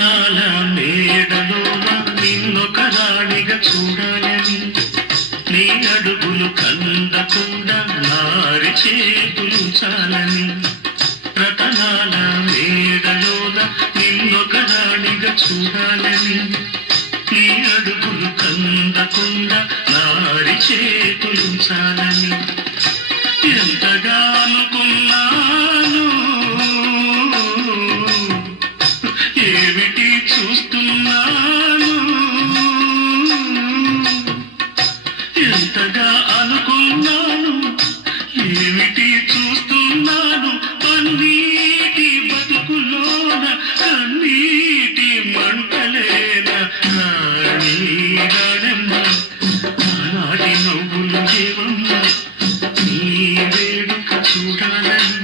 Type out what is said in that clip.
రతనాల మేడలోన నిన్నొక రాణిగా చూడాలని నీ అడుగులు కందకుండా నారి చేతులు చాలని రతనాల మేడలోన నిన్నొక రాణిగా చూడాలని నీ అడుగులు కందకుండా నారి చేతులు చాలని ఎంతగా ఏమిటి చూస్తున్నాను? ఎంతగా అనుకున్నాను? ఏమిటి చూస్తున్నాను? అన్నిటి బతుకులోన కన్నీటి మంటలేన రాణి రాణమ్మ నాటి నవ్వులు జీవమ్మ నీ వేడుక చూడాలని